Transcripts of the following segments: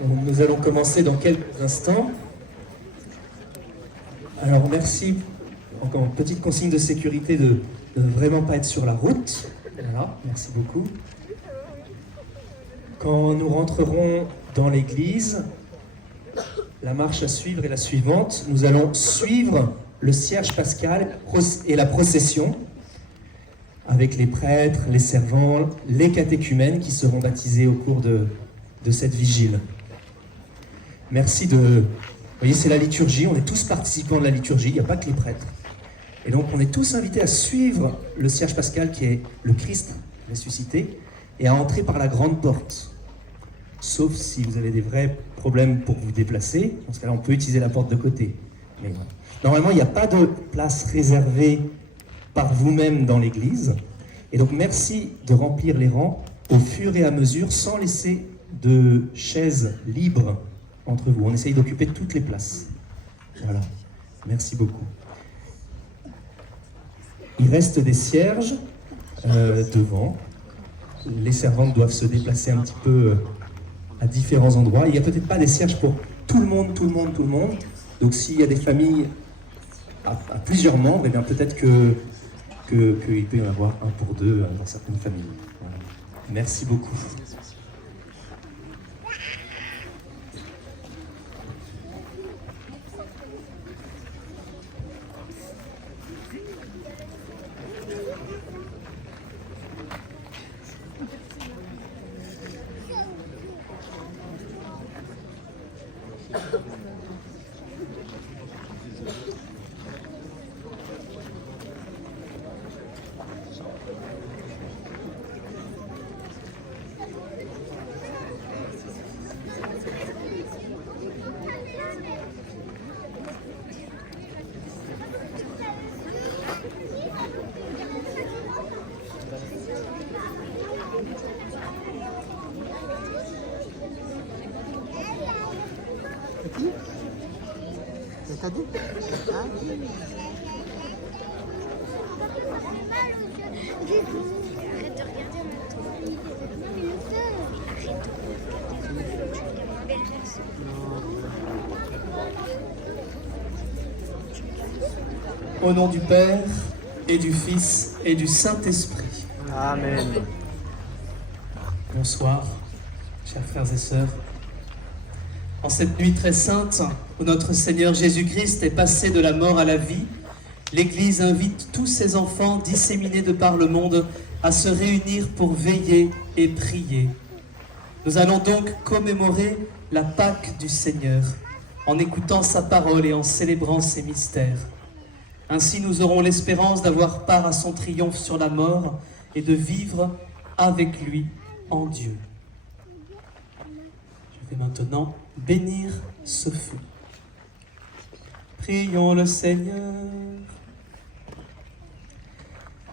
Nous allons commencer dans quelques instants. Alors merci, encore une petite consigne de sécurité de ne vraiment pas être sur la route. Voilà, merci beaucoup. Quand nous rentrerons dans l'église, la marche à suivre est la suivante. Nous allons suivre le cierge pascal et la procession avec les prêtres, les servants, les catéchumènes qui seront baptisés au cours de cette vigile. Merci de... Vous voyez, c'est la liturgie, on est tous participants de la liturgie, il n'y a pas que les prêtres. Et donc on est tous invités à suivre le cierge pascal qui est le Christ ressuscité et à entrer par la grande porte. Sauf si vous avez des vrais problèmes pour vous déplacer, dans ce cas-là on peut utiliser la porte de côté. Mais voilà. Normalement il n'y a pas de place réservée par vous-même dans l'église. Et donc merci de remplir les rangs au fur et à mesure sans laisser de chaises libres entre vous. On essaye d'occuper toutes les places. Voilà. Merci beaucoup. Il reste des cierges devant. Les servantes doivent se déplacer un petit peu à différents endroits. Il n'y a peut-être pas des cierges pour tout le monde. Donc s'il y a des familles à plusieurs membres, eh bien peut-être qu'il peut y en avoir un pour deux dans certaines familles. Voilà. Merci beaucoup. T'as dit ah. Arrête de regarder en même temps. Non mais le feu. Arrête de regarder le feu. Tu regardes ma belle-mère. Au nom du Père, et du Fils, et du Saint-Esprit. Amen. Bonsoir, chers frères et sœurs. En cette nuit très sainte, où notre Seigneur Jésus-Christ est passé de la mort à la vie, l'Église invite tous ses enfants disséminés de par le monde à se réunir pour veiller et prier. Nous allons donc commémorer la Pâque du Seigneur, en écoutant sa parole et en célébrant ses mystères. Ainsi nous aurons l'espérance d'avoir part à son triomphe sur la mort et de vivre avec lui en Dieu. Je vais maintenant bénir ce feu. Prions le Seigneur.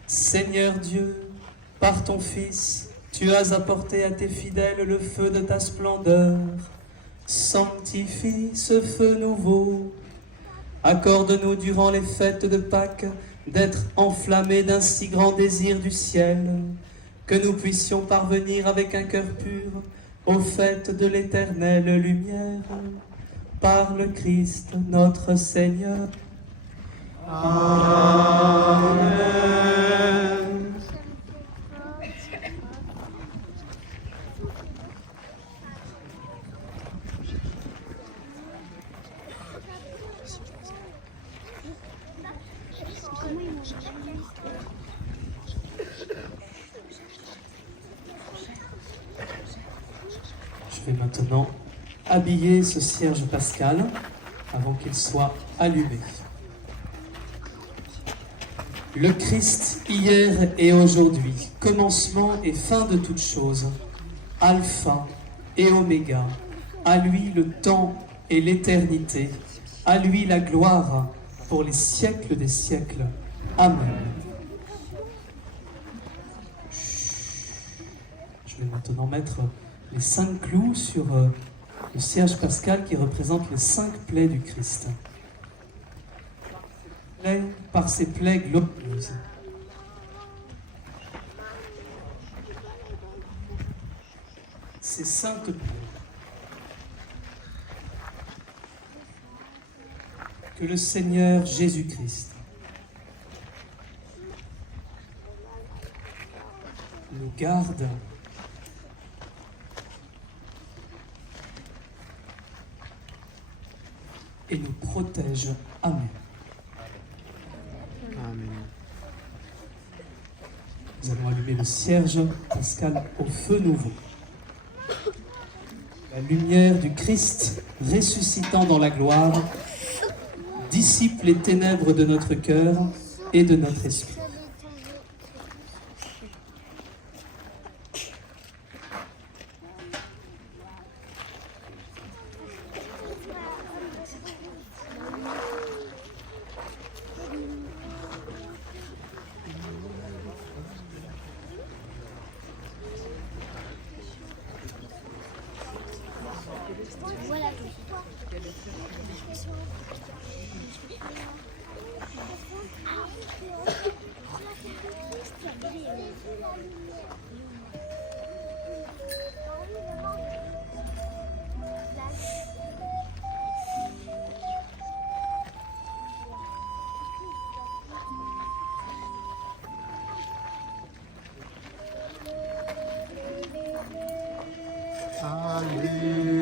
Seigneur Dieu, par ton Fils, tu as apporté à tes fidèles le feu de ta splendeur. Sanctifie ce feu nouveau. Accorde-nous durant les fêtes de Pâques d'être enflammés d'un si grand désir du ciel, que nous puissions parvenir avec un cœur pur aux fêtes de l'éternelle lumière. Par le Christ notre Seigneur. Amen. Je vais maintenant habiller ce cierge pascal avant qu'il soit allumé. Le Christ hier et aujourd'hui, commencement et fin de toutes choses, alpha et oméga, à lui le temps et l'éternité, à lui la gloire pour les siècles des siècles. Amen. Je vais maintenant mettre les 5 clous sur le cierge pascal qui représente les 5 plaies du Christ. Par ses plaies glorieuses. Ces saintes plaies. Que le Seigneur Jésus-Christ nous garde et nous protège. Amen. Amen. Nous allons allumer le cierge pascal au feu nouveau. La lumière du Christ ressuscitant dans la gloire dissipe les ténèbres de notre cœur et de notre esprit. Voilà. Alléluia.